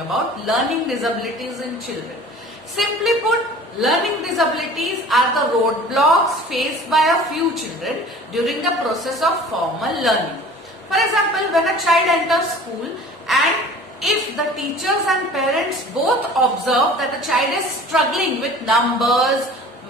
about learning disabilities in children. Simply put, learning disabilities are the roadblocks faced by a few children during the process of formal learning. For example, when a child enters school and if the teachers and parents both observe that the child is struggling with numbers,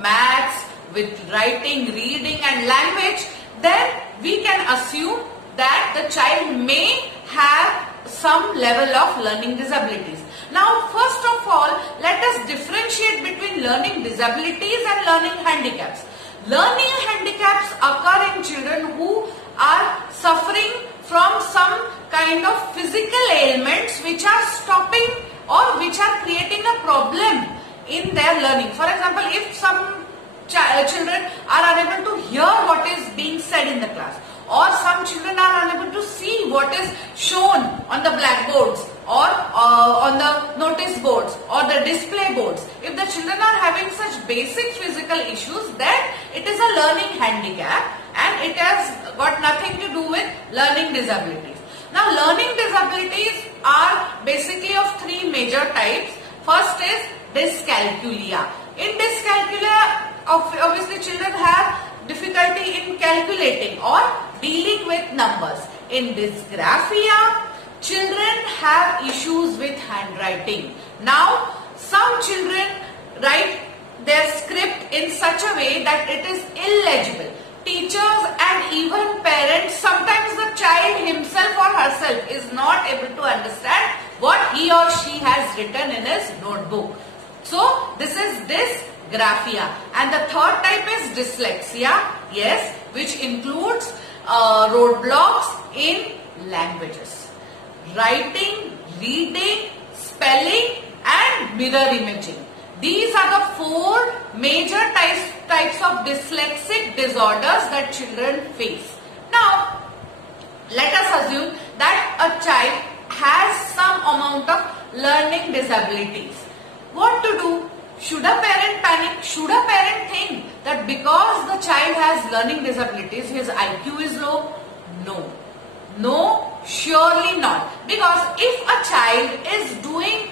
maths, with writing, reading and language, then we can assume that the child may have some level of learning disabilities. Now, first of all, let us differentiate between learning disabilities and learning handicaps. Learning handicaps occur in children who are suffering from some kind of physical ailments which are stopping or which are creating a problem in their learning. For example, if some children are unable to hear what is being said in the class, or some children are unable to see what is shown on the blackboards or on the notice boards or the display boards. If the children are having such basic physical issues, then it is a learning handicap and it has got nothing to do with learning disabilities. Now, learning disabilities are basically of three major types. First is dyscalculia. In dyscalculia, obviously children have difficulty in calculating or dealing with numbers. In dysgraphia, children have issues with handwriting. Now, some children write their script in such a way that it is illegible. Teachers and even parents, sometimes the child himself or herself is not able to understand what he or she has written in his notebook. So, this is dysgraphia. And the third type is dyslexia, yes, which includes roadblocks in languages. Writing, reading, spelling and mirror imaging. These are the four major types of dyslexic disorders that children face. Now, let us assume that a child has some amount of learning disabilities. What to do? Should a parent panic? Should a parent think that because the child has learning disabilities, his IQ is low? No. No, surely not. Because if a child is doing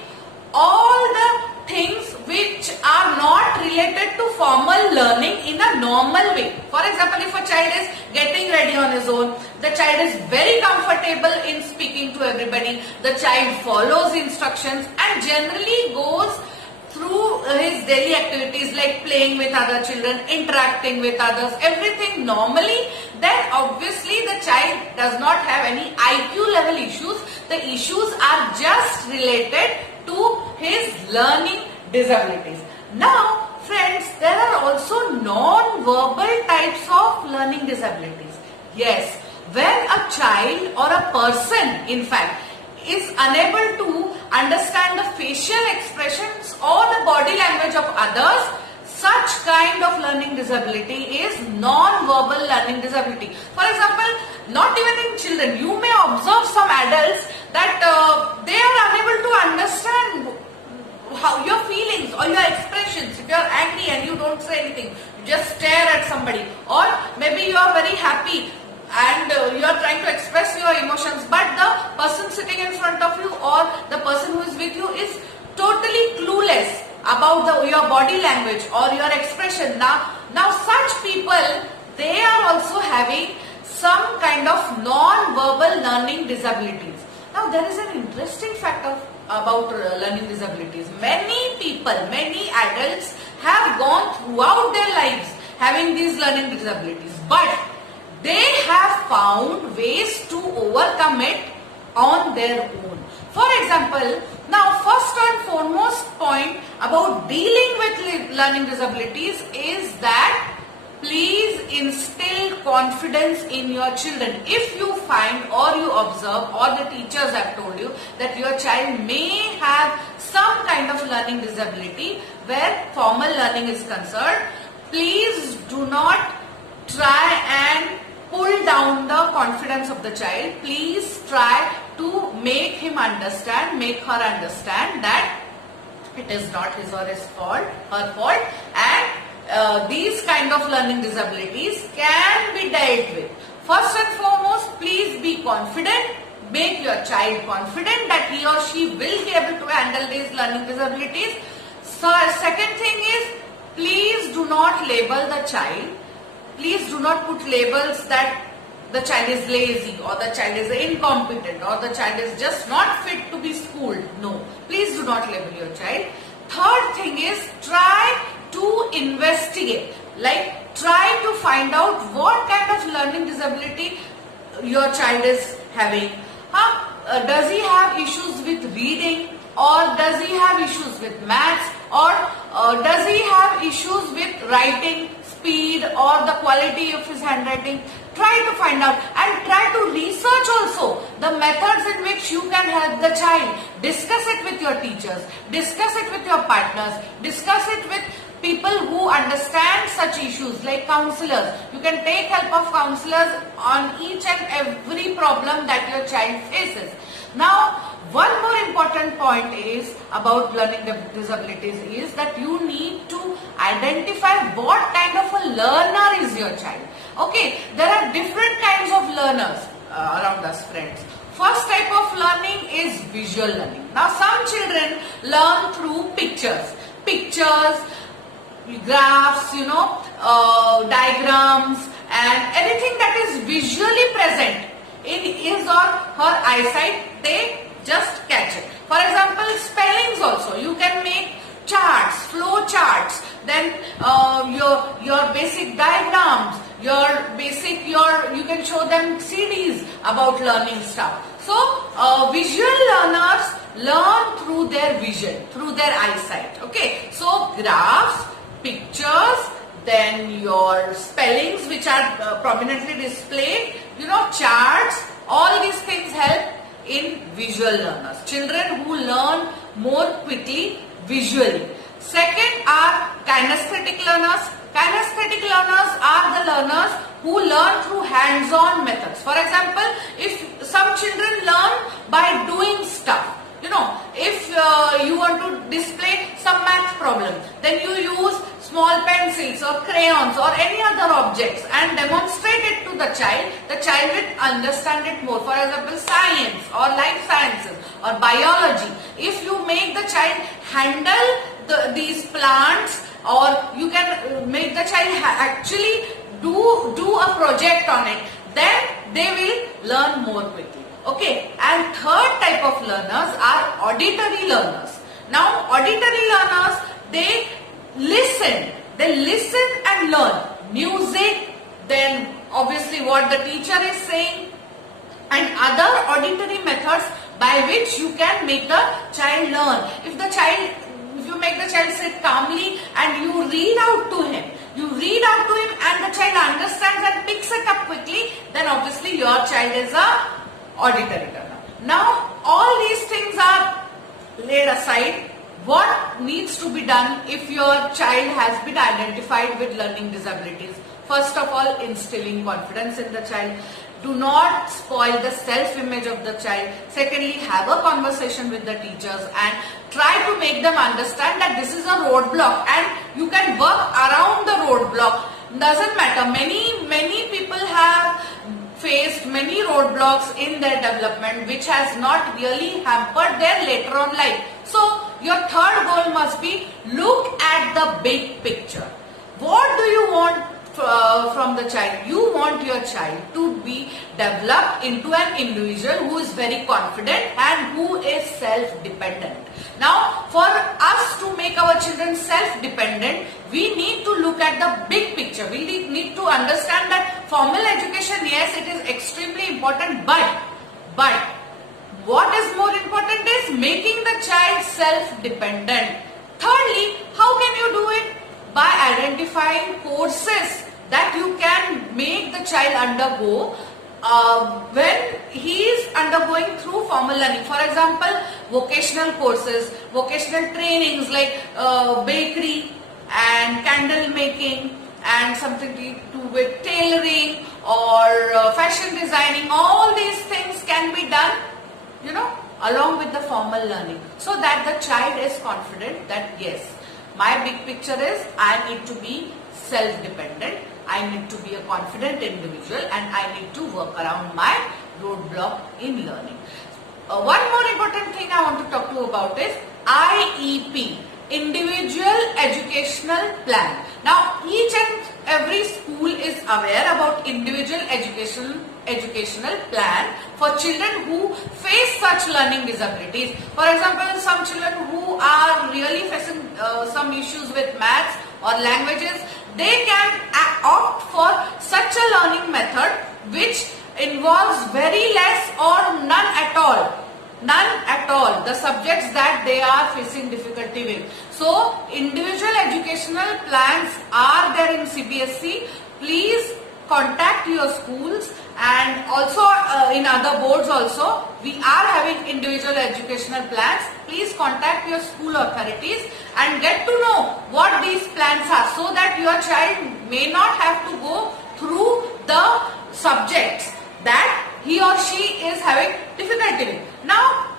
all the things which are not related to formal learning in a normal way. For example, if a child is getting ready on his own, the child is very comfortable in speaking to everybody, the child follows instructions and generally goes through his daily activities like playing with other children, interacting with others, everything normally, then obviously the child does not have any IQ level issues. The issues are just related to his learning disabilities. Now, friends, there are also non-verbal types of learning disabilities. Yes, when a child or a person, in fact, is unable to understand the facial expressions or the body language of others, such kind of learning disability is non-verbal learning disability. For example, not even in children, you may observe some adults that they are unable to understand how your feelings or your expressions. If you are angry and you don't say anything, you just stare at somebody, or maybe you are very happy and you are trying to express your emotions, but the person sitting in front of you or the person who is with you is totally clueless about your body language or your expression. Now such people, they are also having some kind of non-verbal learning disabilities. Now there is an interesting fact about learning disabilities. Many people, many adults have gone throughout their lives having these learning disabilities, but they have found ways to overcome it on their own. For example, now first and foremost point about dealing with learning disabilities is that please instill confidence in your children. If you find or you observe or the teachers have told you that your child may have some kind of learning disability where formal learning is concerned, please do not try and pull down the confidence of the child. Please try to make him understand, make her understand that it is not his or his fault, her fault, and these kind of learning disabilities can be dealt with. First and foremost, please be confident, make your child confident that he or she will be able to handle these learning disabilities. So second thing is, please do not label the child. Please do not put labels that the child is lazy or the child is incompetent or the child is just not fit to be schooled. No, please do not label your child. Third thing is, try to investigate. Like, try to find out what kind of learning disability your child is having. Does he have issues with reading, or does he have issues with maths, or does he have issues with writing speed or the quality of his handwriting? Try to find out and try to research also the methods in which you can help the child. Discuss it with your teachers, discuss it with your partners, discuss it with people who understand such issues like counselors. You can take help of counselors on each and every problem that your child faces. Now, one more important point is about learning disabilities is that you need to identify what kind of a learner is your child. Okay, there are different kinds of learners around us, friends. First type of learning is visual learning. Now, some children learn through pictures, graphs, diagrams, and anything that is visually present in his or her eyesight, they just catch it. For example, spellings also. You can make charts, flow charts, then your basic diagrams, you can show them CDs about learning stuff. So, visual learners learn through their vision, through their eyesight. Okay, so graphs, pictures, then your spellings which are prominently displayed, charts, all these things help in visual learners. Children who learn more quickly visually. Second are kinesthetic learners. Kinesthetic learners are the learners who learn through hands-on methods. For example, if some children learn by doing stuff, if you want to display some math problem, then you use small pencils or crayons or any other objects and demonstrate it to the child will understand it more. For example, science or life sciences or biology. If you make the child handle these plants, or you can make the child actually do a project on it, then they will learn more quickly. Okay, and third type of learners are auditory learners. Now, auditory learners, they listen and learn music, then obviously what the teacher is saying, and other auditory methods by which you can make the child learn. If you make the child sit calmly and you read out to him and the child understands and picks it up quickly, then obviously your child is a auditory learner. Now, all these things are laid aside. What needs to be done if your child has been identified with learning disabilities? First of all, instilling confidence in the child. Do not spoil the self-image of the child. Secondly, have a conversation with the teachers and try to make them understand that this is a roadblock and you can work around the roadblock. Doesn't matter. Many people have faced many roadblocks in their development which has not really hampered their later on life. So, your third goal must be look at the big picture. What do you want from the child? You want your child to be developed into an individual who is very confident and who is self-dependent. Now, for us to make our children self-dependent, we need to look at the big picture. We need to understand that formal education, yes, it is extremely important, but what is more important is making the child self-dependent. Thirdly, how can you do it? By identifying courses that you can make the child undergo when he is undergoing through formal learning. For example, vocational courses, vocational trainings like bakery and candle making and something to do with tailoring or fashion designing. All these things can be done, along with the formal learning, so that the child is confident that yes, my big picture is I need to be self-dependent, I need to be a confident individual, and I need to work around my roadblock in learning. One more important thing I want to talk to you about is IEP, Individual Educational Plan. Now, each and every school is aware about individual educational plan for children who face such learning disabilities. For example, some children who are really facing some issues with maths or languages, they can opt for such a learning method which involves very less or none at all the subjects that they are facing difficulty with. So individual educational plans are there in CBSE. Please contact your schools, and also in other boards also we are having individual educational plans. Please contact your school authorities and get to know what these plans are, so that your child may not have to go through the subjects that he or she is having difficulty with. Now,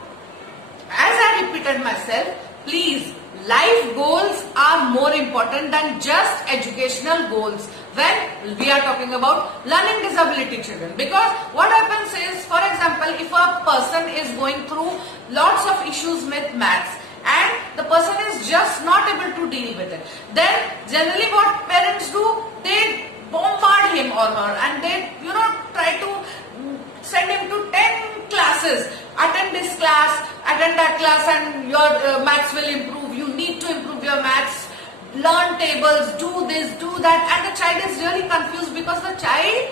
as I repeated myself, please, life goals are more important than just educational goals when we are talking about learning disability children. Because what happens is, for example, if a person is going through lots of issues with maths and the person is just not able to deal with it, then generally what parents do, they bombard him or her and they try to send him to 10 classes. Attend this class, attend that class, and your maths will improve. You need to improve your maths. Learn tables, do this, do that, and the child is really confused because the child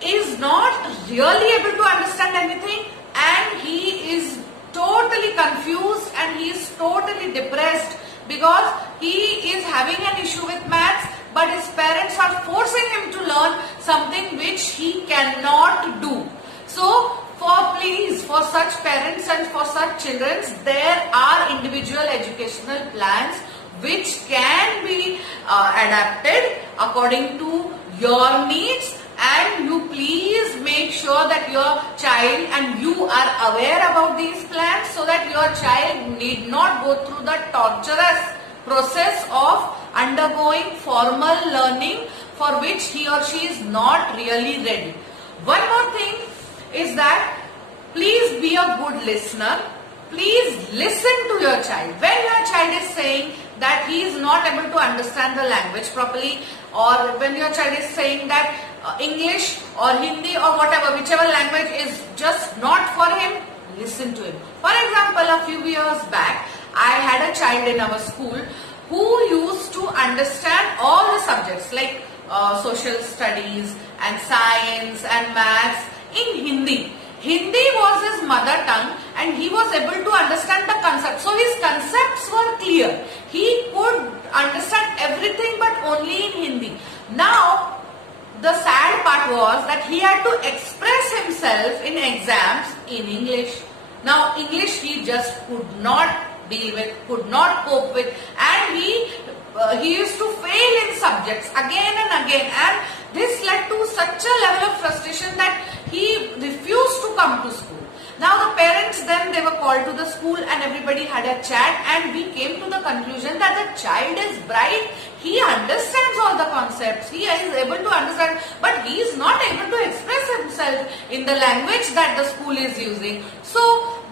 is not really able to understand anything, and he is totally confused and he is totally depressed because he is having an issue with maths, but his parents are forcing him to learn something which he cannot do. So, for such parents and for such children, there are individual educational plans which can be adapted according to your needs, and you please make sure that your child and you are aware about these plans, so that your child need not go through the torturous process of undergoing formal learning for which he or she is not really ready. One more thing is that please be a good listener. Please listen to your child. When your child is saying that he is not able to understand the language properly, or when your child is saying that English or Hindi or whatever, whichever language is just not for him, listen to him. For example, a few years back, I had a child in our school who used to understand all the subjects like social studies and science and maths in Hindi. Hindi was his mother tongue and he was able to understand the concept. So his concepts were clear. He could understand everything but only in Hindi. Now, the sad part was that he had to express himself in exams in English. Now, English he just could not deal with, could not cope with, and he used to fail in subjects again and again, and this led to such a level of frustration that he refused to come to school. Now the parents then they were called to the school and everybody had a chat, and we came to the conclusion that the child is bright, he understands all the concepts, he is able to understand, but he is not able to express himself in the language that the school is using. So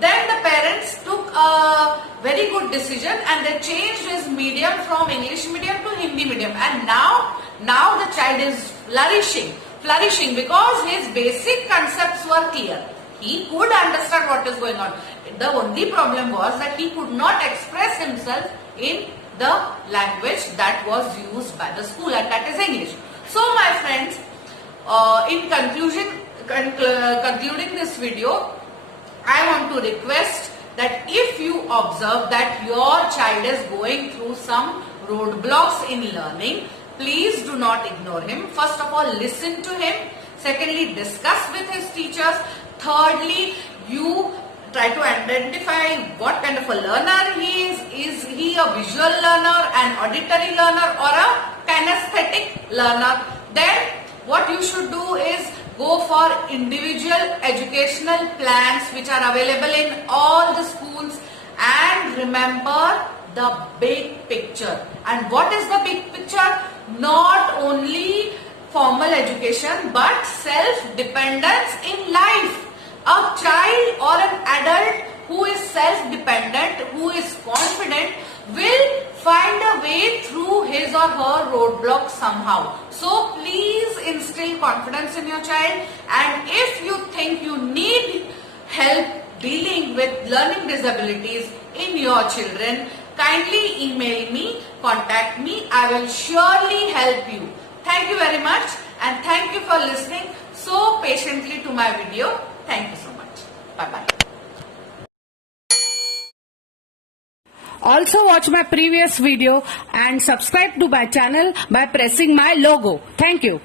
then the parents took a very good decision and they changed his medium from English medium to Hindi medium, and now the child is flourishing because his basic concepts were clear. He could understand what is going on. The only problem was that he could not express himself in the language that was used by the school, and that is English. So my friends, in concluding this video, I want to request that if you observe that your child is going through some roadblocks in learning, please do not ignore him. First of all, listen to him. Secondly, discuss with his teachers. Thirdly, you try to identify what kind of a learner he is. Is he a visual learner, an auditory learner, or a kinesthetic learner? Then what you should do is go for individual educational plans which are available in all the schools, and remember the big picture. And what is the big picture? Not only formal education but self-dependence in life. A child or an adult who is self-dependent, who is confident, will find a way through his or her roadblock somehow. So please instill confidence in your child, and if you think you need help dealing with learning disabilities in your children, kindly email me, contact me. I will surely help you. Thank you very much, and thank you for listening so patiently to my video. Thank you so much. Bye-bye. Also watch my previous video and subscribe to my channel by pressing my logo. Thank you.